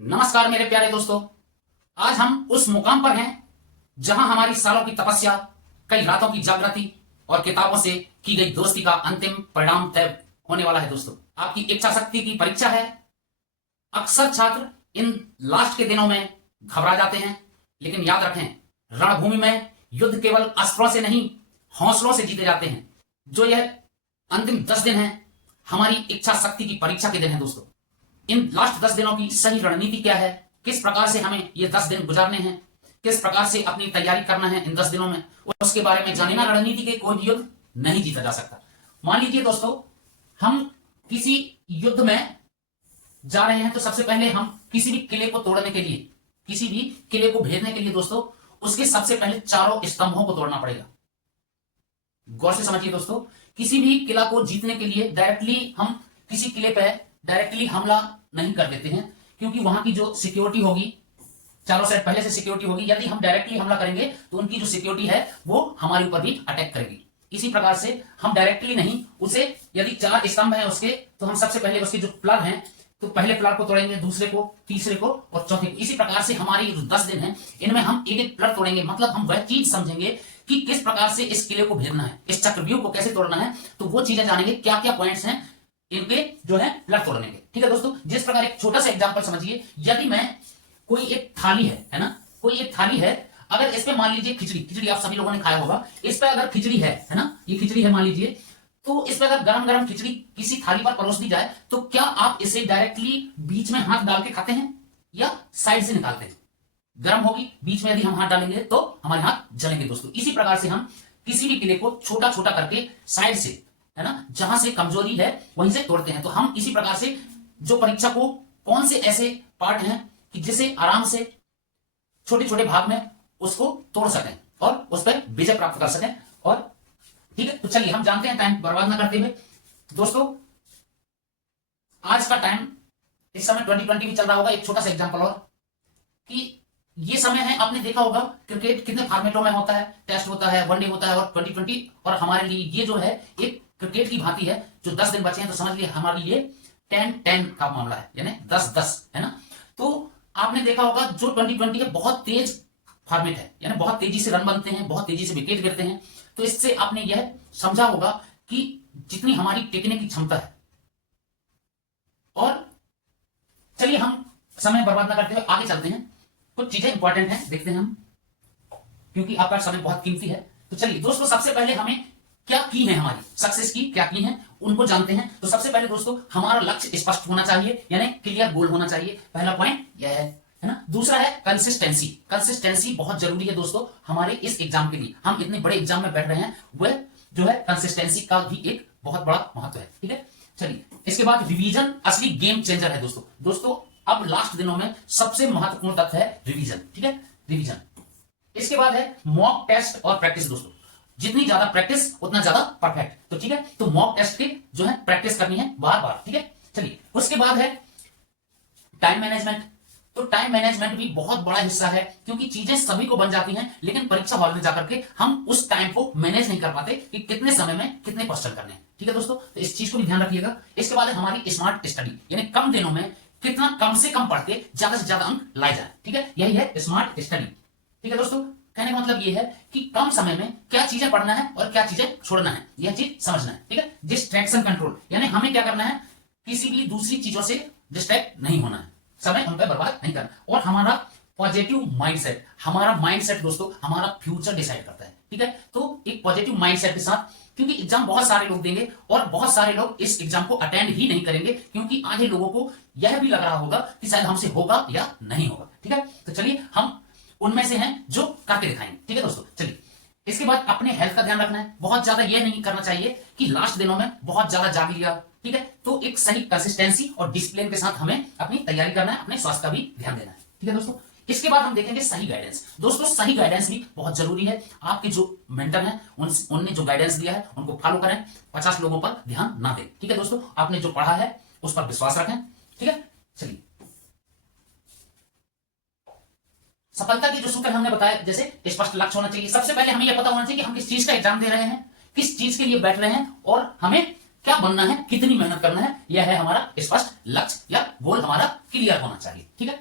नमस्कार मेरे प्यारे दोस्तों। आज हम उस मुकाम पर हैं जहां हमारी सालों की तपस्या, कई रातों की जागृति और किताबों से की गई दोस्ती का अंतिम परिणाम तय होने वाला है। दोस्तों, आपकी इच्छा शक्ति की परीक्षा है। अक्सर छात्र इन लास्ट के दिनों में घबरा जाते हैं, लेकिन याद रखें, रणभूमि में युद्ध केवल अस्त्रों से नहीं, हौसलों से जीते जाते हैं। जो यह अंतिम 10 दिन है, हमारी इच्छा शक्ति की परीक्षा के दिन है। दोस्तों, इन लास्ट 10 दिनों की सही रणनीति क्या है, किस प्रकार से हमें ये 10 दिन गुजारने हैं, किस प्रकार से अपनी तैयारी करना है इन 10 दिनों में, उसके बारे में जाने। रणनीति के कोई युद्ध नहीं जीता जा सकता। मान लीजिए दोस्तों, हम किसी युद्ध में जा रहे हैं, तो सबसे पहले हम किसी भी किले को तोड़ने के लिए, किसी भी किले को भेदने के लिए दोस्तों, उसके सबसे पहले चारों स्तंभों को तोड़ना पड़ेगा। गौर से समझिए दोस्तों, किसी भी किला को जीतने के लिए डायरेक्टली हम किसी किले पे डायरेक्टली हमला नहीं कर देते हैं, क्योंकि वहां की जो सिक्योरिटी होगी, चारों साइड पहले से सिक्योरिटी होगी। यदि हम डायरेक्टली हमला करेंगे तो उनकी जो सिक्योरिटी है वो हमारे ऊपर भी अटैक करेगी। इसी प्रकार से हम डायरेक्टली नहीं, उसे यदि 4 स्तंभ है उसके, तो हम सबसे पहले उसके जो पिलर हैं, तो पहले पिलर को तोड़ेंगे, दूसरे को, तीसरे को और चौथे को। इसी प्रकार से हमारी जो 10 दिन है, इनमें हम एक एक पिलर तोड़ेंगे। मतलब हम वह चीज समझेंगे कि किस प्रकार से इस किले को भेदना है, इस चक्रव्यूह को कैसे तोड़ना है, तो वो चीजें जानेंगे। क्या क्या पॉइंट्स हैं इनके जो है पिलर तोड़ने के। ठीक है दोस्तों, जिस प्रकार एक छोटा सा एग्जांपल समझिए। यदि मैं कोई एक थाली है ना, कोई एक थाली है, अगर इस पे मान लीजिए खिचड़ी आप सभी लोगों ने खाया होगा, इस पे अगर खिचड़ी है ना, ये खिचड़ी है मान लीजिए, तो इस पे अगर गरम गरम खिचड़ी किसी थाली पर परोस दी जाए, तो क्या आप इसे डायरेक्टली बीच में हाथ डाल के खाते हैं या साइड से निकालते हैं? गर्म होगी, बीच में यदि हम हाथ डालेंगे तो हमारे हाथ जलेंगे। दोस्तों, इसी प्रकार से हम किसी भी किले को छोटा छोटा करके साइड से, है ना, जहां से कमजोरी है वहीं से तोड़ते हैं। तो हम इसी प्रकार से जो परीक्षा को कौन से ऐसे पार्ट हैं कि जिसे आराम से छोटे छोटे भाग में उसको तोड़ सकें और उस पर विजय प्राप्त कर सकें। और ठीक है, तो चलिए हम जानते हैं, टाइम बर्बाद ना करते हुए। दोस्तों, आज का टाइम, इस समय 2020 भी चल रहा होगा। एक छोटा सा एग्जांपल और, कि ये समय है, आपने देखा होगा क्रिकेट कितने फॉर्मेटों में होता है, टेस्ट होता है, वनडे होता है, और 2020 और हमारे लिए ये जो है एक क्रिकेट की भांति है। जो 10 दिन बचे हैं, तो समझ लिए हमारे लिए 10-10 का मामला है, यानी 10-10, है ना। तो आपने देखा होगा जो 2020 है, बहुत तेज फॉर्मेट है, यानी बहुत तेजी से रन बनते हैं, बहुत तेजी से विकेट गिरते हैं। तो इससे आपने यह समझा होगा कि जितनी हमारी टेकने की क्षमता है। और चलिए हम समय बर्बाद ना करते हुए आगे चलते हैं। कुछ चीजें इंपॉर्टेंट हैं, देखते हैं हम, क्योंकि आपका समय बहुत कीमती है। तो चलिए दोस्तों, सबसे पहले हमें क्या की है, हमारी सक्सेस की क्या की है, उनको जानते हैं। तो सबसे पहले दोस्तों, हमारा लक्ष्य स्पष्ट होना चाहिए, यानी क्लियर गोल होना चाहिए। पहला पॉइंट यह है ना। दूसरा है कंसिस्टेंसी। कंसिस्टेंसी बहुत जरूरी है दोस्तों हमारे इस एग्जाम के लिए। हम इतने बड़े एग्जाम में बैठ रहे हैं, वह जो है कंसिस्टेंसी का भी एक बहुत बड़ा महत्व है। ठीक है, चलिए इसके बाद रिवीजन असली गेम चेंजर है दोस्तों। अब लास्ट दिनों में सबसे महत्वपूर्ण तथ्य है रिवीजन। ठीक है, रिवीजन। इसके बाद है मॉक टेस्ट और प्रैक्टिस। दोस्तों, जितनी ज्यादा प्रैक्टिस उतना ज्यादा परफेक्ट। तो ठीक है, तो मॉक टेस्ट की जो है प्रैक्टिस करनी है बार बार। ठीक है, चलिए उसके बाद है टाइम मैनेजमेंट। तो टाइम मैनेजमेंट भी बहुत बड़ा हिस्सा है, क्योंकि चीजें सभी को बन जाती हैं, लेकिन परीक्षा हॉल में जाकर के हम उस टाइम को मैनेज नहीं कर पाते कि कितने समय में कितने क्वेश्चन करने हैं। ठीक है दोस्तों, तो इस चीज को भी ध्यान रखिएगा। इसके बाद है हमारी स्मार्ट स्टडी, यानी कम दिनों में कितना कम से कम पढ़ के ज्यादा से ज्यादा अंक लाए जाए। ठीक है, यही है स्मार्ट स्टडी। ठीक है दोस्तों, कहने का मतलब यह है कि कम समय में क्या चीजें पढ़ना है और क्या चीजें छोड़ना है, यह चीज समझना है। ठीक है, डिस्ट्रैक्शन कंट्रोल, यानी हमें क्या करना है, किसी भी दूसरी चीजों से डिस्ट्रैक्ट नहीं होना है, समय उन पर बर्बाद नहीं करना। और हमारा पॉजिटिव माइंडसेट, हमारा माइंडसेट दोस्तों हमारा फ्यूचर डिसाइड करता है। ठीक है, तो एक पॉजिटिव माइंडसेट के साथ, क्योंकि एग्जाम बहुत सारे लोग देंगे और बहुत सारे लोग इस एग्जाम को अटेंड ही नहीं करेंगे, क्योंकि आधे लोगों को यह भी लग रहा होगा कि शायद हमसे होगा या नहीं होगा। ठीक है, तो चलिए हम उनमें से हैं जो करके दिखाएंगे। ठीक है दोस्तों, चलिए इसके बाद अपने हेल्थ का ध्यान रखना है। बहुत ज्यादा यह नहीं करना चाहिए कि लास्ट दिनों में बहुत ज्यादा जाग लिया। ठीक है, तो एक सही कंसिस्टेंसी और डिसिप्लिन के साथ हमें अपनी तैयारी करना है, अपने स्वास्थ्य का भी ध्यान देना है। ठीक है दोस्तों, इसके बाद हम देखेंगे सही गाइडेंस। दोस्तों, सही गाइडेंस भी बहुत जरूरी है। आपके जो मेंटर हैं उनने जो गाइडेंस दिया है उनको फॉलो करें, 50 लोगों पर ध्यान ना दें। ठीक है दोस्तों, आपने जो पढ़ा है उस पर विश्वास रखें। ठीक है, चलिए सफलता के जो सूत्र हमने बताया, जैसे स्पष्ट लक्ष्य होना चाहिए। सबसे पहले हमें यह पता होना चाहिए कि हम किस चीज का एग्जाम दे रहे हैं, किस चीज के लिए बैठ रहे हैं और हमें क्या बनना है, कितनी मेहनत करना है, यह है हमारा स्पष्ट लक्ष्य या गोल हमारा क्लियर होना चाहिए। ठीक है।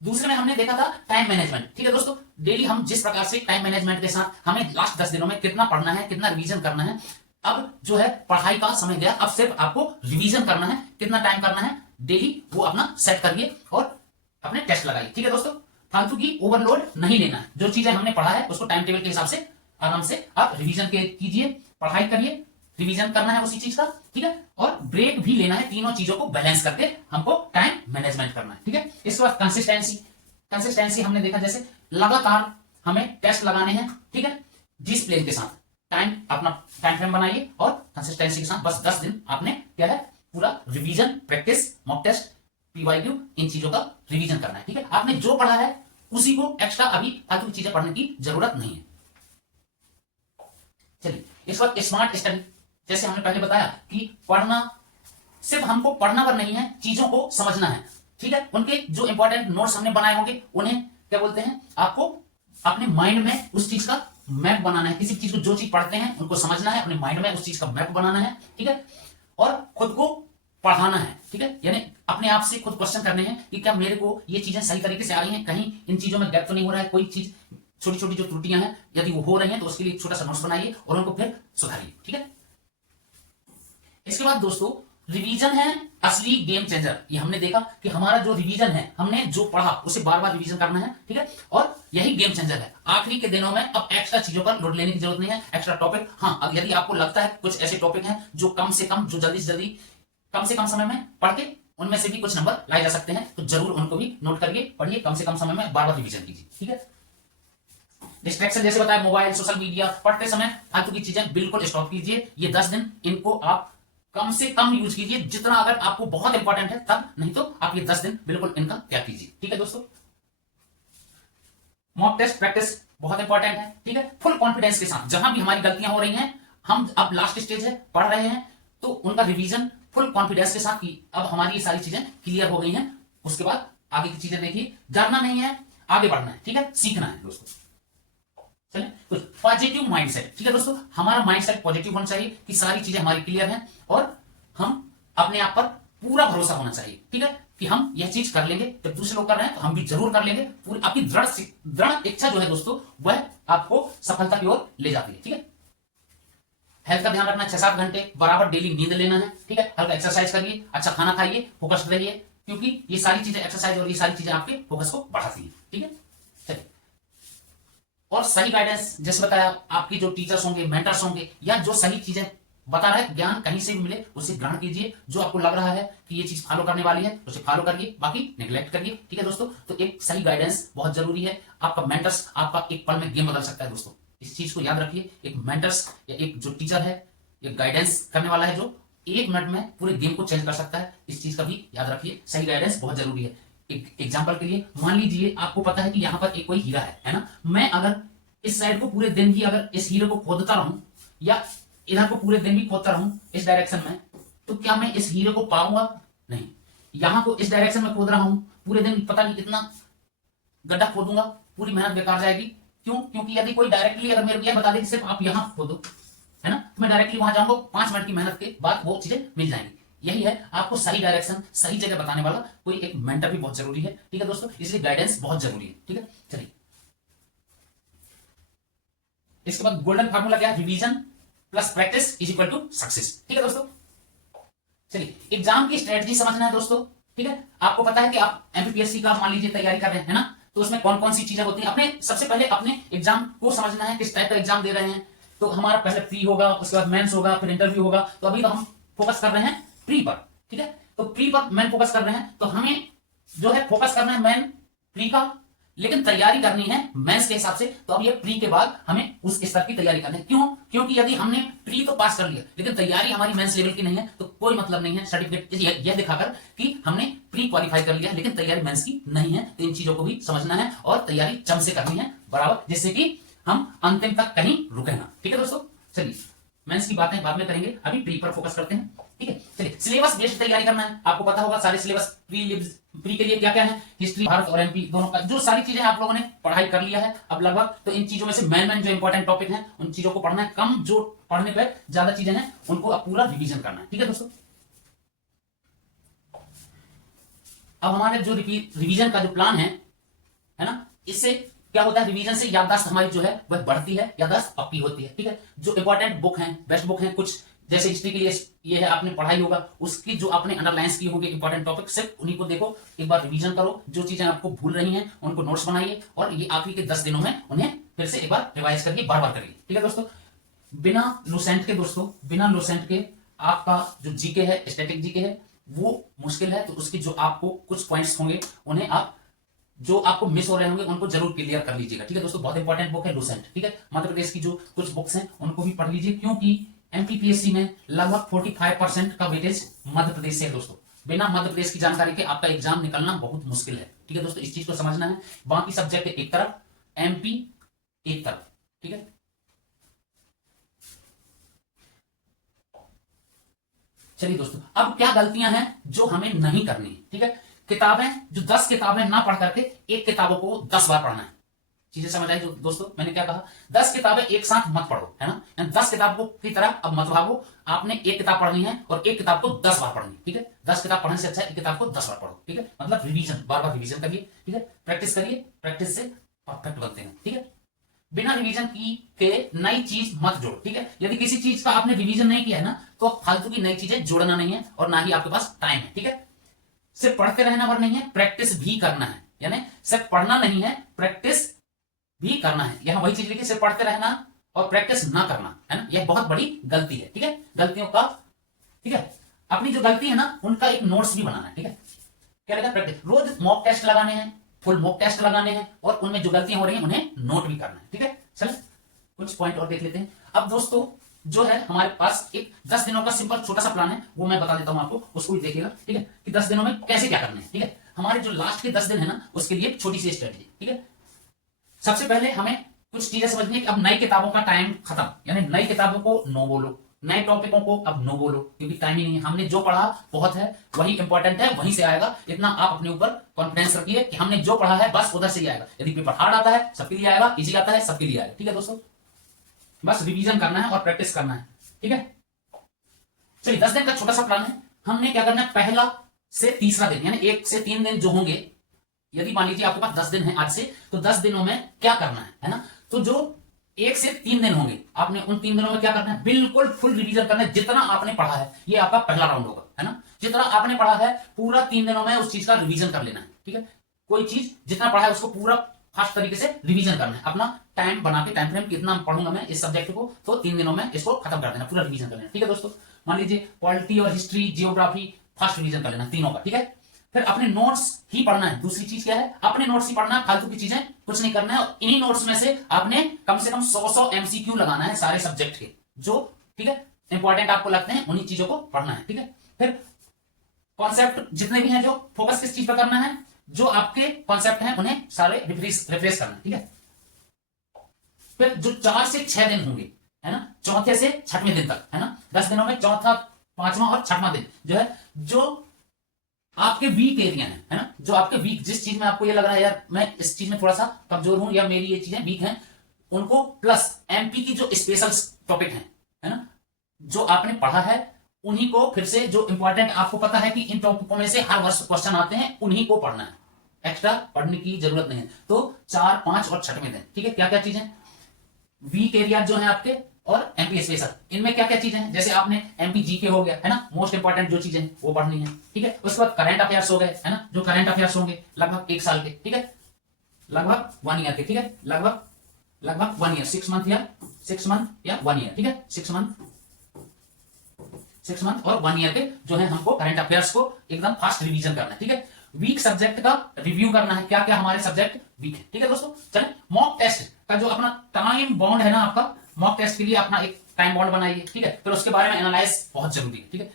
दूसरे में हमने देखा था टाइम मैनेजमेंट। ठीक है दोस्तों, डेली हम जिस प्रकार से टाइम मैनेजमेंट के साथ हमें लास्ट 10 दिनों में कितना पढ़ना है, कितना रिवीजन करना है, अब जो है पढ़ाई का समय गया, अब सिर्फ आपको रिवीजन करना है, कितना टाइम करना है डेली वो अपना सेट करिए और अपने टेस्ट लगाइए। ठीक है दोस्तों, फालतू की ओवरलोड नहीं लेना है, जो चीजें हमने पढ़ा है उसको टाइम टेबल के हिसाब से आराम से आप रिवीजन कीजिए, पढ़ाई करिए, रिवीजन करना है उसी चीज का। ठीक है, और ब्रेक भी लेना है, तीनों चीजों को बैलेंस करके हमको टाइम मैनेजमेंट करना है। ठीक है, इसके बाद कंसिस्टेंसी। कंसिस्टेंसी हमने देखा जैसे लगातार हमें टेस्ट लगाने हैं। ठीक है, डिसिप्लिन के साथ टाइम, अपना टाइम फ्रेम बनाइए और कंसिस्टेंसी के साथ बस 10 दिन आपने क्या है पूरा revision, practice, mock test, PYQ, इन चीजों का रिवीजन करना है। ठीक है, आपने जो पढ़ा है उसी को एक्स्ट्रा अभी फालतू चीजें पढ़ने की जरूरत नहीं है। चलिए, इस वक्त स्मार्ट स्टडी, जैसे हमने पहले बताया कि पढ़ना सिर्फ हमको पढ़ना पर नहीं है, चीजों को समझना है। ठीक है, उनके जो इंपॉर्टेंट नोट्स हमने बनाए होंगे उन्हें क्या बोलते हैं, आपको अपने माइंड में उस चीज का मैप बनाना है। किसी चीज को, जो चीज पढ़ते हैं उनको समझना है, अपने माइंड में उस चीज का मैप बनाना है। ठीक है, और खुद को पढ़ाना है। ठीक है, यानी अपने आप से खुद क्वेश्चन करने हैं कि क्या मेरे को ये चीजें सही तरीके से आ रही हैं, कहीं इन चीजों में गैप तो नहीं हो रहा है, कोई चीज छोटी छोटी जो त्रुटियां हैं यदि वो हो रही हैं तो उसके लिए एक छोटा सा नोट्स बनाइए और उनको फिर सुधारिए। ठीक है, इसके बाद दोस्तों रिवीजन है असली गेम चेंजर। ये हमने देखा कि हमारा जो रिवीजन है, हमने जो पढ़ा उसे बार बार रिवीजन करना है। ठीक है, और यही गेम चेंजर है। आखिरी के दिनों में अब एक्स्ट्रा चीजों पर लोड लेने की जरूरत नहीं है, एक्स्ट्रा टॉपिक। हाँ, अब यदि आपको लगता है कुछ ऐसे टॉपिक हैं जो कम से कम, जो जल्दी से जल्दी कम से कम समय में पढ़ के उनमें से भी कुछ नंबर लाए जा सकते हैं, तो जरूर उनको भी नोट करिए, पढ़िए, कम से कम समय में बार बार रिवीजन कीजिए। ठीक है, डिस्ट्रैक्शन जैसे बताया, मोबाइल, सोशल मीडिया, पढ़ते समय फालतू की चीजें बिल्कुल स्टॉप कीजिए। ये 10 दिन इनको आप कम से कम यूज कीजिए, जितना अगर आपको बहुत इंपॉर्टेंट है तब, नहीं तो आप ये 10 दिन बिल्कुल इनका त्याग कीजिए। ठीक है दोस्तों, मॉक टेस्ट प्रैक्टिस बहुत इंपॉर्टेंट है। ठीक है, फुल कॉन्फिडेंस के साथ, जहां भी हमारी गलतियां हो रही हैं, हम अब लास्ट स्टेज है, पढ़ रहे हैं, तो उनका रिवीजन फुल कॉन्फिडेंस के साथ की। अब हमारी ये सारी चीजें क्लियर हो गई हैं, उसके बाद आगे की चीजें देखिए, डरना नहीं है, आगे बढ़ना है। ठीक है, सीखना है दोस्तों। चलिए, तो पॉजिटिव माइंडसेट। ठीक है दोस्तों, हमारा माइंडसेट पॉजिटिव होना चाहिए कि सारी चीजें हमारी क्लियर हैं और हम अपने आप पर पूरा भरोसा होना चाहिए। ठीक है, कि हम यह चीज कर लेंगे, जब दूसरे लोग कर रहे हैं तो हम भी जरूर कर लेंगे। पूरी आपकी दृढ़ इच्छा जो है दोस्तों, वह आपको सफलता की ओर ले जाती है। ठीक है, हेल्थ का ध्यान रखना, 6-7 घंटे बराबर डेली नींद लेना है। ठीक है, हल्का एक्सरसाइज करिए, अच्छा खाना खाइए, फोकस रहिए, क्योंकि ये सारी चीजें, एक्सरसाइज और ये सारी चीजें आपके फोकस को बढ़ाती है। ठीक है, चलिए, और सही गाइडेंस, जैसे बताया, आपके जो टीचर्स होंगे, मेंटर्स होंगे, या जो सही चीजें बता रहे हैं, ज्ञान कहीं से भी मिले उसे ग्रहण कीजिए। जो आपको लग रहा है कि ये चीज फॉलो करने वाली है उसे फॉलो करिए, बाकी नेग्लेक्ट करिए। ठीक है दोस्तों, तो एक सही गाइडेंस बहुत जरूरी है। आपका मेंटर्स आपका एक पल में गेम बदल सकता है दोस्तों, इस चीज को याद रखिए। एक मेंटर्स या एक जो टीचर है, एक गाइडेंस करने वाला है, जो 1 मिनट में पूरे गेम को चेंज कर सकता है। इस चीज का भी याद रखिए, सही गाइडेंस बहुत जरूरी है। एक एग्जाम्पल के लिए, मान लीजिए आपको पता है कि यहाँ पर एक कोई हीरा है ना, मैं अगर इस साइड को पूरे दिन भी अगर इस हीरे को खोदता रहूं, या इधर को पूरे दिन भी खोदता रहूं इस डायरेक्शन में, तो क्या मैं इस हीरे को पाऊंगा? नहीं। यहां को इस डायरेक्शन में खोद रहा हूं पूरे दिन, पता नहीं कितना गड्ढा खोदूंगा, पूरी मेहनत बेकार जाएगी। क्यों? क्योंकि यदि कोई डायरेक्टली अगर मेरे को यह बता दे कि सिर्फ आप यहां खोदो, है ना, तो मैं डायरेक्टली वहां जाऊंगा, 5 मिनट की मेहनत के बाद वो चीजें मिल जाएंगी। यही है, आपको सही डायरेक्शन, सही जगह बताने वाला कोई एक मेंटर भी बहुत जरूरी है। ठीक है दोस्तों, इसलिए गाइडेंस बहुत जरूरी है। ठीक है, चलिए, इसके बाद गोल्डन फार्मूला क्या है? Revision plus practice is equal to success. ठीक है दोस्तों, चलिए, एग्जाम की स्ट्रेटजी समझना है दोस्तों। ठीक है, आपको पता है कि आप एमपीपीएससी का मान लीजिए तैयारी कर रहे हैं ना, तो उसमें कौन कौन सी चीजें होती हैं। अपने सबसे पहले अपने एग्जाम को समझना है, किस टाइप का एग्जाम दे रहे हैं। तो हमारा पहले प्री होगा, उसके बाद मेंस होगा, फिर इंटरव्यू होगा। तो अभी तो हम फोकस कर रहे हैं प्री पर। ठीक है, तो प्री पर मेन फोकस कर रहे हैं, तो हमें जो है फोकस करना है मेन प्री का, लेकिन तैयारी करनी है मेंस के हिसाब से। तो अब ये प्री के बाद हमें उस स्तर की तैयारी करनी है। क्यों? क्योंकि यदि हमने प्री तो पास कर लिया, लेकिन तैयारी हमारी मेंस लेवल की नहीं है, तो कोई मतलब नहीं है सर्टिफिकेट यह दिखाकर कि हमने प्री क्वालिफाई कर लिया, लेकिन तैयारी मेंस की नहीं है। तो इन चीजों को भी समझना है और तैयारी चम से करनी है बराबर, जिससे कि हम अंतिम तक कहीं रुके ना। ठीक है दोस्तों, चलिए, मेंस की बातें बाद में करेंगे, अभी प्री पर फोकस करते हैं। ठीक है। चलिए सिलेबस बेस्ड तैयारी करना है, आपको पता होगा सारे सिलेबस प्री के लिए क्या क्या है, हिस्ट्री भारत और एमपी दोनों का जो सारी चीजें आप लोगों ने पढ़ाई कर लिया है अब लगभग, तो इन चीजों में से मेन जो इंपॉर्टेंट टॉपिक है उन चीजों को पढ़ना है, कम जो पढ़ने पर ज्यादा चीजें हैं उनको अब पूरा रिवीजन करना है, ठीक है दोस्तों। अब हमारे जो रिवीजन का जो प्लान है ना, इससे क्या होता है, रिवीजन से याददाश्त हमारी जो है वह बढ़ती है, याददाश्त पक्की होती है, ठीक है। जो इंपॉर्टेंट बुक है, बेस्ट बुक है, कुछ जैसे हिस्ट्री के लिए ये है आपने पढ़ाई होगा, उसकी जो आपने अंडरलाइंस की होगी इंपॉर्टेंट टॉपिक, सिर्फ उन्हीं को देखो, एक बार रिवीजन करो, जो चीजें आपको भूल रही हैं उनको नोट्स बनाइए और ये आखिरी के 10 दिनों में उन्हें फिर से एक बार रिवाइज करके बार बार करिए, ठीक है दोस्तों। बिना लूसेंट के दोस्तों, बिना लूसेंट के आपका जो जीके है, स्टैटिक जीके है, वो मुश्किल है, तो उसकी जो आपको कुछ पॉइंट्स होंगे उन्हें आप जो आपको मिस हो रहे होंगे उनको जरूर क्लियर कर लीजिएगा, ठीक है दोस्तों। बहुत इंपॉर्टेंट बुक है लूसेंट, ठीक है। मध्य प्रदेश की जो कुछ बुक्स हैं उनको भी पढ़ लीजिए, क्योंकि एमपीपीएससी में लगभग 45% का वेटेज मध्य प्रदेश से है दोस्तों। बिना मध्य प्रदेश की जानकारी के आपका एग्जाम निकलना बहुत मुश्किल है, ठीक है दोस्तों। इस चीज को समझना है, बाकी सब्जेक्ट एक तरफ, एमपी एक तरफ, ठीक है। चलिए दोस्तों, अब क्या गलतियां हैं जो हमें नहीं करनी, ठीक है। किताबें जो 10 किताबें ना पढ़ करके एक किताबों को 10 बार पढ़ना है, चीजें समझ आई दोस्तों। मैंने क्या कहा, 10 किताबें एक साथ मत पढ़ो, है ना, 10 किताबों की तरह अब मत भागो, आपने एक किताब पढ़नी है और एक किताब को 10 बार पढ़नी, ठीक है। 10 किताब पढ़ने से अच्छा है एक किताब को 10 बार पढ़ो, ठीक है। मतलब रिवीजन, बार बार रिवीजन करिए, ठीक है। प्रैक्टिस करिए, प्रैक्टिस से परफेक्ट बनते हैं, ठीक है। बिना रिवीजन की के नई चीज मत जोड़ो, ठीक है। यदि किसी चीज का आपने रिवीजन नहीं किया है ना, तो फालतू की नई चीजें जोड़ना नहीं है और ना ही आपके पास टाइम है, ठीक है। सिर्फ पढ़ते रहना भर नहीं है, प्रैक्टिस भी करना है, यानी सिर्फ पढ़ना नहीं है, प्रैक्टिस भी करना है। यहां वही चीज लिखी, सिर्फ पढ़ते रहना और प्रैक्टिस ना करना, है ना, यह बहुत बड़ी गलती है, ठीक है। गलतियों का, ठीक है, अपनी जो गलती है ना उनका एक नोट्स भी बनाना है, ठीक है। क्या लिखा, प्रैक्टिस, रोज मॉक टेस्ट लगाने हैं, फुल मॉक टेस्ट लगाने हैं और उनमें जो गलतियां हो रही हैं उन्हें नोट भी करना है, ठीक है। चल कुछ पॉइंट और देख लेते हैं। अब दोस्तों जो है हमारे पास एक 10 दिनों का सिंपल छोटा सा प्लान है, वो मैं बता देता हूं आपको, उसको भी देखिएगा, ठीक है, कि 10 दिनों में कैसे क्या करना है, ठीक है। हमारे जो लास्ट के 10 दिन है ना, उसके लिए छोटी सी स्ट्रेटजी, ठीक है। सबसे पहले हमें कुछ चीजें समझनी है कि अब नई किताबों का टाइम खत्म, यानी नई किताबों को नो बोलो, नए टॉपिकों को अब नो बोलो, क्योंकि टाइम ही नहीं है। हमने जो पढ़ा बहुत है, वही इंपॉर्टेंट है, वहीं से आएगा, इतना आप अपने ऊपर कॉन्फिडेंस रखिए कि हमने जो पढ़ा है बस उधर से ही आएगा। यदि पेपर हार्ड आता है सबके लिए आएगा, इजी आता है सबके लिए आएगा, ठीक है दोस्तों। बस रिवीजन करना है और प्रैक्टिस करना है, ठीक है। चलिए 10 दिन का छोटा सा प्लान है। हमने क्या करना है, पहला से तीसरा दिन यानी 1 से 3 दिन जो होंगे, यदि मान लीजिए आपके पास 10 दिन है आज से, तो 10 दिनों में क्या करना है ना, तो जो 1 से 3 दिन होंगे, आपने उन 3 दिनों में क्या करना है, बिल्कुल फुल रिवीजन करना है, जितना आपने पढ़ा है। ये आपका पहला राउंड होगा, है ना, जितना आपने पढ़ा है पूरा 3 दिनों में उस चीज का रिवीजन कर लेना है, ठीक है। कोई चीज जितना पढ़ा है उसको पूरा फास्ट तरीके से रिवीजन करना है, अपना टाइम बना के, टाइम फ्रेम कितना पढ़ूंगा मैं इस सब्जेक्ट को, तो 3 दिनों में इसको खत्म कर देना, पूरा रिवीजन कर लेना, ठीक है दोस्तों। मान लीजिए पॉलिटी और हिस्ट्री, जियोग्राफी फास्ट रिवीजन कर लेना तीनों का, ठीक है। फिर अपने नोट्स ही पढ़ना है, दूसरी चीज क्या है, अपने नोट्स ही पढ़ना है, फालतू की चीजें कुछ नहीं करना है। और इन्हीं नोट्स में से आपने कम से कम 100 एमसीक्यू लगाना है सारे सब्जेक्ट के, जो ठीक है इंपॉर्टेंट आपको लगते हैं, उन्हीं चीजों को पढ़ना है, ठीक है। फिर कॉन्सेप्ट जितने भी हैं, जो फोकस किस चीज पर करना है, जो आपके कॉन्सेप्ट हैं उन्हें सारे रिफ्रेश करना है, ठीक है। फिर जो 4 से 6 दिन होंगे, है ना, चौथे से छठवें दिन तक, है ना, 10 दिनों में चौथा, पांचवा और छठवां दिन जो है, जो आपके वीक एरिया है ना, जो आपके वीक, जिस चीज में आपको ये लग रहा है यार मैं इस चीज में थोड़ा सा कमजोर हूं या मेरी ये चीजें वीक हैं, उनको प्लस एमपी की जो स्पेशल टॉपिक है ना, जो आपने पढ़ा है, उन्हीं को फिर से, जो इंपॉर्टेंट आपको पता है कि इन टॉपिकों में से हर वर्ष क्वेश्चन आते हैं, उन्हीं को पढ़ना है, एक्स्ट्रा पढ़ने की जरूरत नहीं है। तो 4, 5 और 6वें दिन, ठीक है। क्या क्या चीजें, वीक एरिया जो है आपके और एमपी स्पेशल, इनमें क्या क्या चीजें हैं, जैसे आपने एमपी जीके हो गया, है ना, मोस्ट इंपॉर्टेंट जो चीजें वो पढ़नी है, ठीक है। उसके बाद करंट अफेयर्स हो गए, है ना, जो करंट अफेयर्स होंगे लगभग 1 साल के, ठीक है, लगभग 1 ईयर के, ठीक है, लगभग 1 ईयर, 6 मंथ या 1 ईयर, ठीक है, 6 मंथ और 1 ईयर के जो है हमको करंट अफेयर्स को एकदम फास्ट रिवीजन करना है, ठीक है। वीक सब्जेक्ट का रिव्यू करना है, क्या क्या हमारे सब्जेक्ट वीक है, ठीक है दोस्तों। चलें मॉक टेस्ट का जो अपना टाइम बॉन्ड है ना, आपका मॉक टेस्ट के लिए अपना एक टाइम बॉन्ड बनाइए, ठीक है। फिर उसके बारे में एनालाइज बहुत जरूरी है, ठीक है।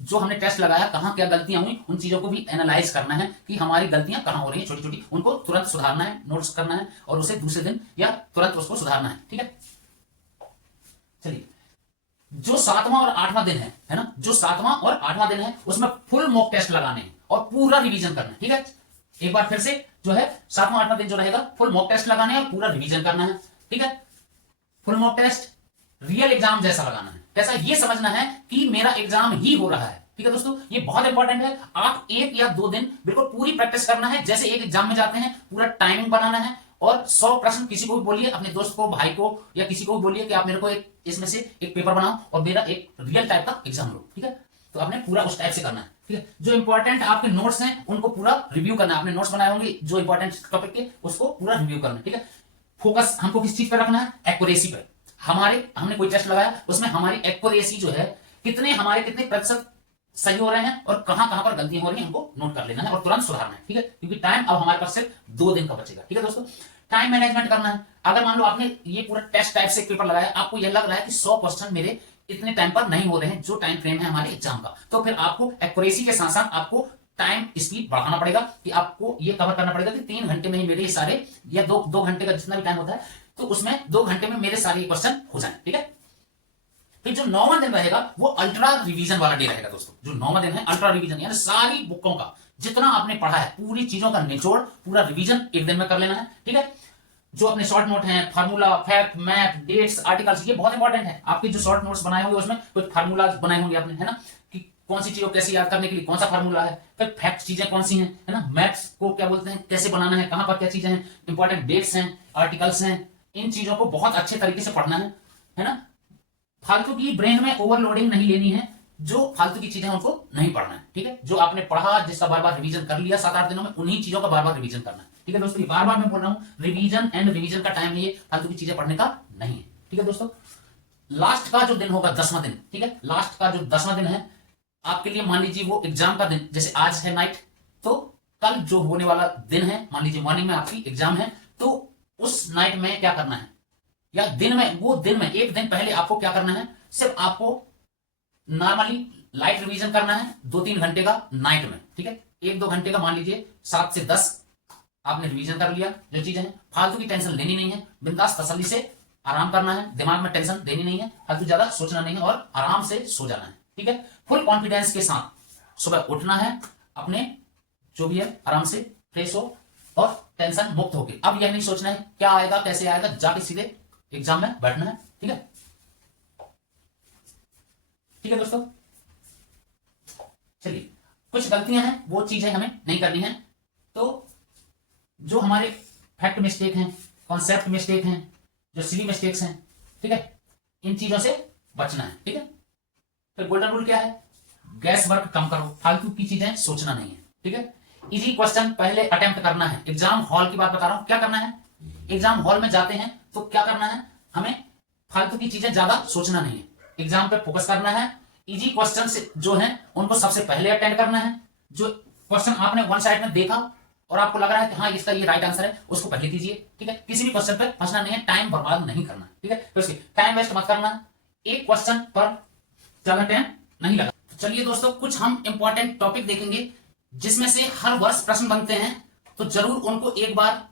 जो हमने टेस्ट लगाया, कहां क्या गलतियां हुई, उन चीजों को भी एनालाइज करना है कि हमारी गलतियां कहां हो रही है, छोटी छोटी, उनको तुरंत सुधारना है, नोट्स करना है और उसे दूसरे दिन या तुरंत उसको सुधारना है, ठीक है। चलिए जो 7वां और 8वां दिन है ना, जो 7वां और 8वां दिन है उसमें फुल मॉक टेस्ट लगाने हैं और पूरा रिवीजन करना है। ठीक है, एक बार फिर से जो है 7वां 8वां दिन जो रहेगा फुल मॉक टेस्ट लगाने हैं और पूरा रिवीजन करना है। ठीक है, full mock test real exam जैसा लगाना है। कैसा, ये समझना है कि मेरा एग्जाम ही हो रहा है। ठीक है दोस्तों, ये बहुत इंपॉर्टेंट है। आप 1 या 2 दिन बिल्कुल पूरी प्रैक्टिस करना है जैसे एक एग्जाम में जाते हैं। पूरा टाइमिंग बनाना है और 100 प्रश्न किसी को भी बोलिए, अपने दोस्त को, भाई को या किसी को भी बोलिए कि आप मेरे को एक इसमें से एक पेपर बनाओ और मेरा एक रियल टाइप का एग्जाम लो। ठीक है, तो आपने पूरा उस टाइप से करना है। ठीक है, जो इंपॉर्टेंट आपके नोट्स हैं उनको पूरा रिव्यू करना है। आपने नोट्स बनाए होंगे जो इंपॉर्टेंट टॉपिक के, उसको पूरा रिव्यू करना है। ठीक है, फोकस हमको किस चीज पर रखना है, एक्यूरेसी पर। हमने कोई टेस्ट लगाया उसमें हमारी एक्यूरेसी जो है कितने प्रतिशत सही हो रहे हैं और कहां कहां पर गलतियां हो रही हैं हमको नोट कर लेना है और तुरंत सुधारना है। ठीक है, क्योंकि टाइम अब हमारे पास सिर्फ 2 दिन का बचेगा। ठीक है दोस्तों, टाइम मैनेजमेंट करना है। अगर मान लो आपने ये पूरा टेस्ट टाइप से पेपर लगाया, आपको यह लग रहा है कि 100 क्वेश्चन मेरे इतने टाइम पर नहीं हो रहे हैं जो टाइम फ्रेम है हमारे एग्जाम का, तो फिर आपको एक्यूरेसी के साथ साथ आपको टाइम स्पीड बढ़ाना पड़ेगा कि आपको ये कवर करना पड़ेगा कि 3 घंटे में ही मेरे सारे, या 2 घंटे का जितना भी टाइम होता है, तो उसमें 2 घंटे में मेरे सारे क्वेश्चन हो जाए। ठीक है, फिर जो 9वां दिन रहेगा वो अल्ट्रा रिवीजन वाला डे रहेगा दोस्तों। जो 9वां दिन है अल्ट्रा रिवीजन, यानी सारी बुकों का जितना आपने पढ़ा है पूरी चीजों का निचोड़ पूरा रिवीजन एक दिन में कर लेना है। ठीक है, जो अपने शॉर्ट नोट हैं, formula, fact, math, dates, articles, ये बहुत इंपॉर्टेंट है। आपके जो शॉर्ट नोट्स बनाए होंगे उसमें कुछ फार्मूला बनाए होंगे आपने, है ना, कि कौन सी चीजों को कैसे याद करने के लिए कौन सा फार्मूला है, फिर फैक्ट चीजें कौन सी हैं, है ना, मैथ्स को क्या बोलते हैं, कैसे बनाना है, कहां पर क्या चीजें हैं, इंपॉर्टेंट डेट्स हैं, आर्टिकल्स हैं, इन चीजों को बहुत अच्छे तरीके से पढ़ना है ना। फालतू की ब्रेन में ओवरलोडिंग नहीं लेनी है, जो फालतू की चीजें उनको नहीं पढ़ना है। ठीक है, जो आपने पढ़ा, जिसका बार बार रिवीजन कर लिया 7-8 दिनों में, उन्हीं चीजों का बार बार रिवीजन करना है। ठीक है दोस्तों, बार बार मैं बोल रहा हूं, रिवीजन एंड रिवीजन का टाइम ये फालतू की चीजें पढ़ने का नहीं है। ठीक है दोस्तों, लास्ट का जो दिन होगा 10वां दिन, ठीक है, लास्ट का जो 10वां दिन है आपके लिए, मान लीजिए वो एग्जाम का दिन, जैसे आज है नाइट, तो कल जो होने वाला दिन है, मान लीजिए मॉर्निंग में आपकी एग्जाम है, तो उस नाइट में क्या करना है, या दिन में, वो दिन में एक दिन पहले आपको क्या करना है, सिर्फ आपको नॉर्मली लाइट रिवीजन करना है 2-3 घंटे का नाइट में। ठीक है, 1-2 घंटे का, मान लीजिए 7 से 10 आपने रिवीजन कर लिया। जो चीजें हैं फालतू की टेंशन लेनी नहीं है, बिंदास तसल्ली से आराम करना है, दिमाग में टेंशन देनी नहीं है, फालतू ज्यादा सोचना नहीं है और आराम से सो जाना है। ठीक है, फुल कॉन्फिडेंस के साथ सुबह उठना है, अपने जो भी है आराम से फ्रेश हो और टेंशन मुक्त होकर। अब यह नहीं सोचना है क्या आएगा कैसे आएगा, जाके सीधे एग्जाम में बैठना है। ठीक है, ठीक है दोस्तों, चलिए कुछ गलतियां हैं वो चीजें हमें नहीं करनी है। तो जो हमारे फैक्ट मिस्टेक हैं, कॉन्सेप्ट मिस्टेक हैं, जो सिली मिस्टेक्स हैं, ठीक है, इन चीजों से बचना है। ठीक है, फिर गोल्डन रूल क्या है, गैस वर्क कम करो, फालतू की चीजें सोचना नहीं है। ठीक है, इजी क्वेश्चन पहले अटेम्प्ट करना है। एग्जाम हॉल की बात बता रहा हूं, क्या करना है, एग्जाम हॉल में जाते हैं तो क्या करना है, हमें फालतू की चीजें ज्यादा सोचना नहीं है, एग्जाम पे फोकस करना है। इजी क्वेश्चन से जो है उनको सबसे पहले अटेंड करना है। जो क्वेश्चन आपने वन साइड में देखा और आपको लग रहा है कि हाँ इसका ये राइट आंसर है, उसको पहले कीजिए। ठीक है, किसी भी क्वेश्चन पे फंसना नहीं है, टाइम बर्बाद नहीं करना। ठीक है, तो इसके टाइम वेस्ट मत करना, एक क्वेश्चन पर ज्यादा टाइम नहीं लगा। तो चलिए दोस्तों, कुछ हम इंपॉर्टेंट टॉपिक देखेंगे जिसमें से हर वर्ष प्रश्न बनते हैं, तो जरूर उनको एक बार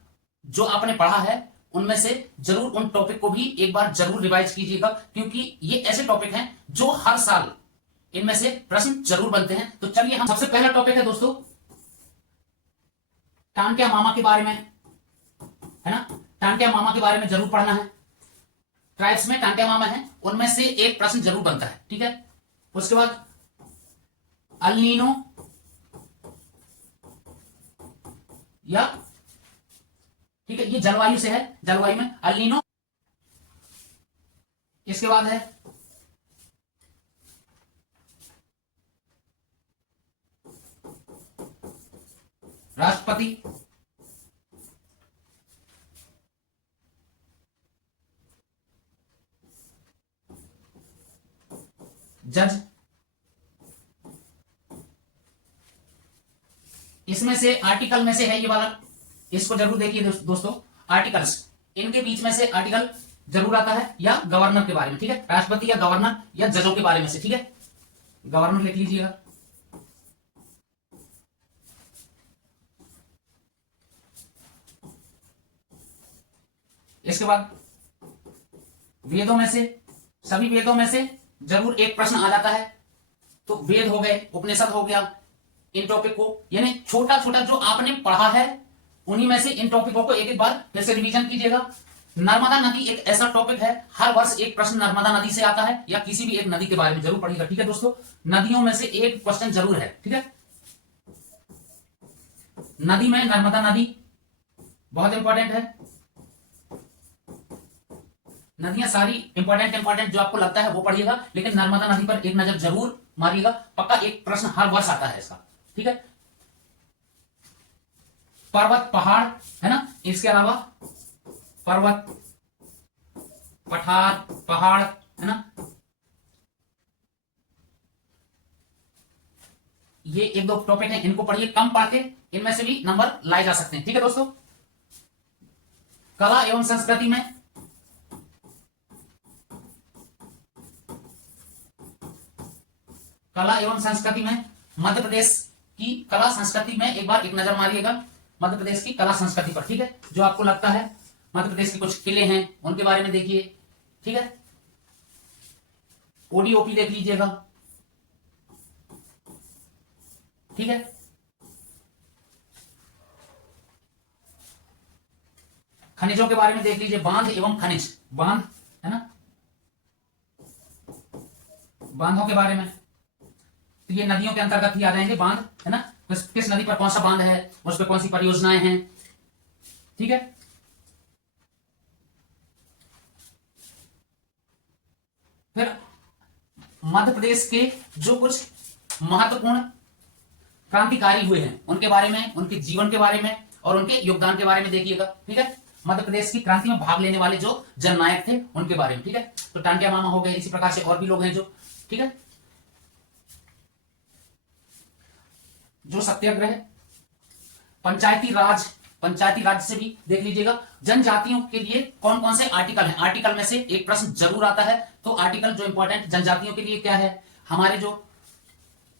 जो आपने पढ़ा है उनमें से जरूर उन टॉपिक को भी एक बार जरूर रिवाइज कीजिएगा, क्योंकि ये ऐसे टॉपिक हैं जो हर साल इनमें से प्रश्न जरूर बनते हैं। तो चलिए, हम सबसे पहला टॉपिक है दोस्तों टांटिया मामा के बारे में, है ना, टांटिया मामा के बारे में जरूर पढ़ना है। ट्राइब्स में टांटिया मामा है, उनमें से एक प्रश्न जरूर बनता है। ठीक है, उसके बाद अल नीनो या, ठीक है, ये जलवायु से है, जलवायु में अल नीनो। इसके बाद है राष्ट्रपति, जज। इसमें से आर्टिकल में से है ये वाला, इसको जरूर देखिए दोस्तों, आर्टिकल्स, इनके बीच में से आर्टिकल जरूर आता है, या गवर्नर के बारे में। ठीक है, राष्ट्रपति या गवर्नर या जजों के बारे में से। ठीक है, गवर्नर लिख लीजिएगा। इसके बाद वेदों में से, सभी वेदों में से जरूर एक प्रश्न आ जाता है। तो वेद हो गए, उपनिषद हो गया, इन टॉपिक को यानी छोटा छोटा जो आपने पढ़ा है उन्हीं में से इन टॉपिकों को एक एक बार फिर से रिवीजन कीजिएगा। नर्मदा नदी एक ऐसा टॉपिक है, हर वर्ष एक प्रश्न नर्मदा नदी से आता है या किसी भी एक नदी के बारे में जरूर पढ़िएगा। ठीक है दोस्तों, नदियों में से एक क्वेश्चन जरूर है। ठीक है, नदी में नर्मदा नदी बहुत इंपॉर्टेंट है। नदियां सारी इंपॉर्टेंट जो आपको लगता है वो पढ़िएगा, लेकिन नर्मदा नदी पर एक नजर जरूर मारिएगा, पक्का एक प्रश्न हर वर्ष आता है इसका। ठीक है, पर्वत पहाड़ है ना, इसके अलावा पर्वत पठार पहाड़ है ना, ये एक दो टॉपिक हैं, इनको पढ़िए, कम पढ़ के इनमें से भी नंबर लाए जा सकते हैं। ठीक है दोस्तों, कला एवं संस्कृति में मध्य प्रदेश की कला संस्कृति में एक बार एक नजर मारिएगा, मध्य प्रदेश की कला संस्कृति पर। ठीक है, जो आपको लगता है मध्य प्रदेश के कुछ किले हैं उनके बारे में देखिए। ठीक है, ओडीओपी देख लीजिएगा। ठीक है, खनिजों के बारे में देख लीजिए, बांध एवं खनिज, बांध है ना, बांधों के बारे में, तो ये नदियों के अंतर्गत ही आ जाएंगे बांध है ना, किस नदी पर कौन सा बांध है, उस पर कौन सी परियोजनाएं हैं। ठीक है, फिर मध्य प्रदेश के जो कुछ महत्वपूर्ण क्रांतिकारी हुए हैं उनके बारे में, उनके जीवन के बारे में और उनके योगदान के बारे में देखिएगा। ठीक है, मध्य प्रदेश की क्रांति में भाग लेने वाले जो जननायक थे उनके बारे में। ठीक है, तो टांटिया मामा हो गए, इसी प्रकार से और भी लोग हैं जो। ठीक है, जो सत्याग्रह, पंचायती राज से भी देख लीजिएगा। जनजातियों के लिए कौन कौन से आर्टिकल हैं, आर्टिकल में से एक प्रश्न जरूर आता है। तो आर्टिकल जो इंपॉर्टेंट जनजातियों के लिए क्या है, हमारे जो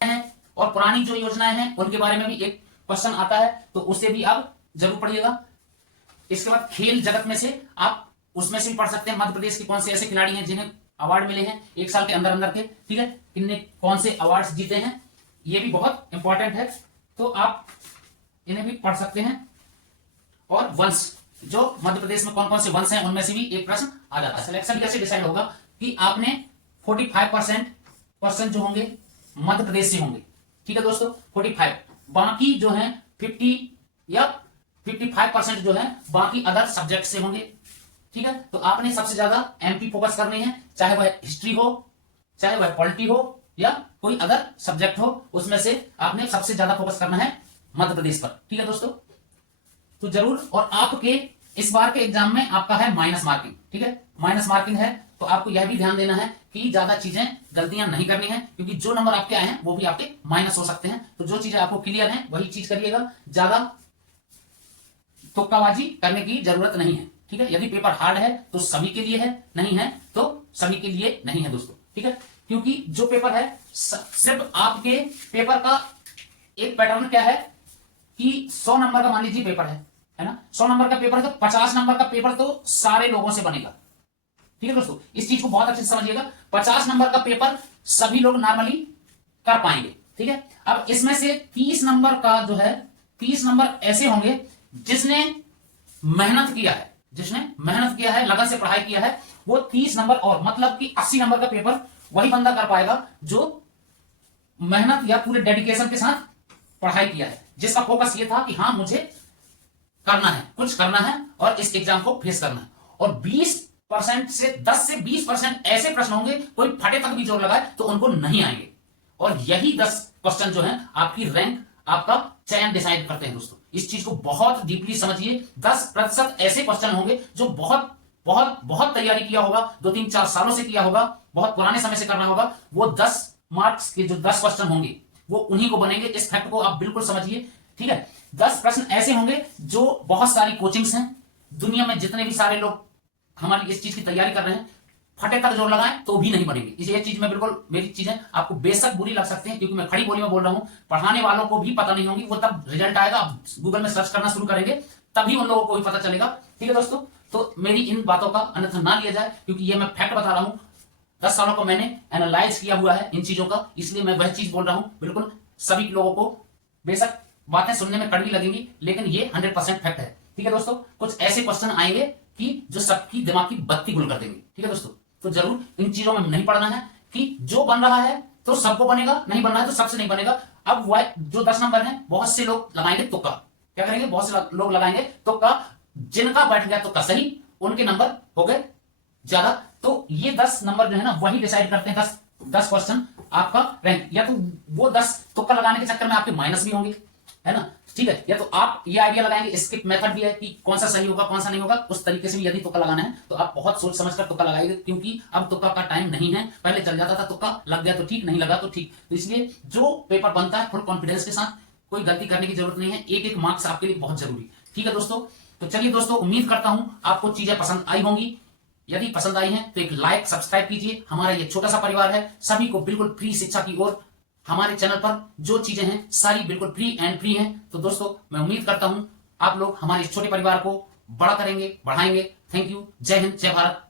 हैं और पुरानी जो योजनाएं हैं उनके बारे में भी एक क्वेश्चन आता है, तो उसे भी आप जरूर पढ़िएगा। इसके बाद खेल जगत में से आप उसमें से भी पढ़ सकते हैं, मध्य प्रदेश के कौन से ऐसे खिलाड़ी हैं जिन्हें अवार्ड मिले हैं एक साल के अंदर अंदर के। ठीक है, किन्ने कौन से अवार्ड्स जीते हैं, ये भी बहुत इंपॉर्टेंट है, तो आप इन्हें भी पढ़ सकते हैं। और वंश, जो मध्य प्रदेश में कौन कौन से वंश हैं उनमें से भी एक प्रश्न आ जाता है। सिलेक्शन कैसे डिसाइड होगा कि आपने 45% क्वेश्चन जो होंगे मध्य प्रदेश से होंगे। ठीक है दोस्तों, 45, बाकी जो है 50 या 55% जो है बाकी अदर सब्जेक्ट से होंगे। ठीक है, तो आपने सबसे ज्यादा एमपी फोकस करनी है, चाहे वह हिस्ट्री हो, चाहे वह पॉलिटी हो या कोई अदर सब्जेक्ट हो, उसमें से आपने सबसे ज्यादा फोकस करना है मध्य प्रदेश पर। ठीक है दोस्तों, तो जरूर, और आपके इस बार के एग्जाम में आपका है माइनस मार्किंग। ठीक है, माइनस मार्किंग है, तो आपको यह भी ध्यान देना है कि ज्यादा चीजें गलतियां नहीं करनी है, क्योंकि जो नंबर आपके आए हैं वो भी आपके माइनस हो सकते हैं। तो जो चीजें आपको क्लियर हैं वही चीज करिएगा, ज्यादा तुक्काबाजी करने की जरूरत नहीं है। ठीक है, यदि पेपर हार्ड है तो सभी के लिए है, नहीं है तो सभी के लिए नहीं है दोस्तों। ठीक है, क्योंकि जो पेपर है सिर्फ आपके पेपर का एक पैटर्न क्या है कि 100 नंबर का मान लीजिए पेपर है ना, 100 नंबर का पेपर है तो 50 नंबर का पेपर तो सारे लोगों से बनेगा। ठीक है दोस्तों, इस चीज को बहुत अच्छे से समझिएगा, 50 नंबर का पेपर सभी लोग नॉर्मली कर पाएंगे। ठीक है, अब इसमें से 30 नंबर का जो है, 30 नंबर ऐसे होंगे जिसने मेहनत किया है, लगन से पढ़ाई किया है, वो 30 नंबर, और मतलब कि 80 नंबर का पेपर वही बंदा कर पाएगा जो मेहनत या पूरे डेडिकेशन के साथ पढ़ाई किया है, जिसका फोकस ये था कि हाँ मुझे करना है, कुछ करना है और इस एग्जाम को फेस करना है। और 20% से 10 से 20% ऐसे प्रश्न होंगे, कोई फटे तक भी जोर लगाए तो उनको नहीं आएंगे, और यही 10 क्वेश्चन जो है आपकी रैंक, आपका चयन डिसाइड करते हैं दोस्तों। इस चीज को बहुत डीपली समझिए, 10% ऐसे क्वेश्चन होंगे जो बहुत बहुत बहुत तैयारी किया होगा, 2-3-4 सालों से किया होगा, बहुत पुराने समय से करना होगा, वो 10 मार्क्स के जो 10 क्वेश्चन होंगे वो उन्हीं को बनेंगे। इस फैक्ट को आप बिल्कुल समझिए। ठीक है, 10 प्रश्न ऐसे होंगे जो बहुत सारी कोचिंग्स हैं, दुनिया में जितने भी सारे लोग हमारी इस चीज की तैयारी कर रहे हैं, फटे तक जोर लगाएं तो भी नहीं बनेंगे। ये चीज में बिल्कुल, मेरी चीजें आपको बेशक बुरी लग सकती हैं, क्योंकि मैं खड़ी बोली में बोल रहा हूं, पढ़ाने वालों को भी पता नहीं होगी, वो तब रिजल्ट आएगा, आप गूगल में सर्च करना शुरू करेंगे तभी उन लोगों को भी पता चलेगा। ठीक है दोस्तों, तो मेरी इन बातों का अन्यथा ना लिया जाए, क्योंकि ये मैं फैक्ट बता रहा हूं, 10 सालों को मैंने एनालाइज किया हुआ है इन चीजों का, इसलिए मैं वह चीज बोल रहा हूं। बिल्कुल सभी लोगों को बेशक बातें सुनने में कड़वी लगेंगी, लेकिन ये 100% फैक्ट है। ठीक है दोस्तों, कुछ ऐसे क्वेश्चन आएंगे कि जो सबकी दिमाग की बत्ती गुल कर देंगे। ठीक है दोस्तों, तो जरूर इन चीजों में नहीं पढ़ना है कि जो बन रहा है तो सबको बनेगा, नहीं बन रहा है तो सबसे नहीं बनेगा। अब वह जो 10 नंबर है, बहुत से लोग लगाएंगे तुक्का। क्या करेंगे? बहुत से लोग लगाएंगे तुक्का। जिनका बैठ गया तुक्का सही, उनके नंबर हो गए ज्यादा। तो ये 10 नंबर जो है ना, वही डिसाइड करते हैं 10 क्वेश्चन आपका रैंक। या तो वो 10 तुक्का लगाने के चक्कर में आपके माइनस भी होंगे, है ना। ठीक है, या तो आप ये आइडिया लगाएंगे, स्किप मेथड भी है कि कौन सा सही होगा कौन सा नहीं होगा, उस तरीके से भी यदि तुक्का लगाना है तो आप बहुत सोच समझकर तुक्का लगाएंगे, क्योंकि अब तुक्का का टाइम नहीं है। पहले चल जाता था तुक्का, लग गया तो ठीक, नहीं लगा तो ठीक। तो इसलिए जो पेपर बनता है फुल कॉन्फिडेंस के साथ, कोई गलती करने की जरूरत नहीं है। एक एक मार्क्स आपके लिए बहुत जरूरी। ठीक है दोस्तों, तो चलिए दोस्तों, उम्मीद करता हूं आपको चीजें पसंद आई होंगी। यदि पसंद आई है तो एक लाइक सब्सक्राइब कीजिए। हमारा ये छोटा सा परिवार है, सभी को बिल्कुल फ्री शिक्षा की ओर हमारे चैनल पर जो चीजें हैं सारी बिल्कुल फ्री एंड फ्री हैं। तो दोस्तों, मैं उम्मीद करता हूं आप लोग हमारे इस छोटे परिवार को बड़ा करेंगे, बढ़ाएंगे। Thank you. जय हिंद, जय भारत।